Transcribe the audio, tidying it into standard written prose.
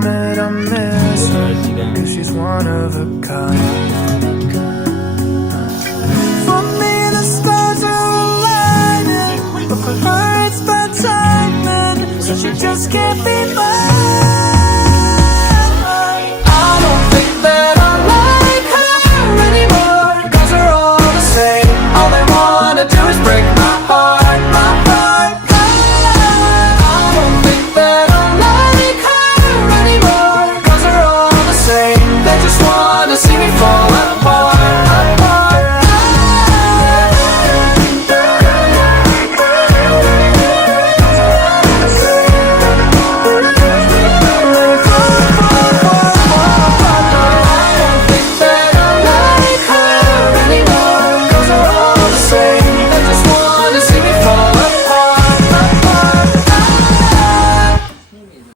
damn it, I miss her, cause she's one of a kind. For me the stars are aligning, but for her it's bad timing, so she just can't be mine.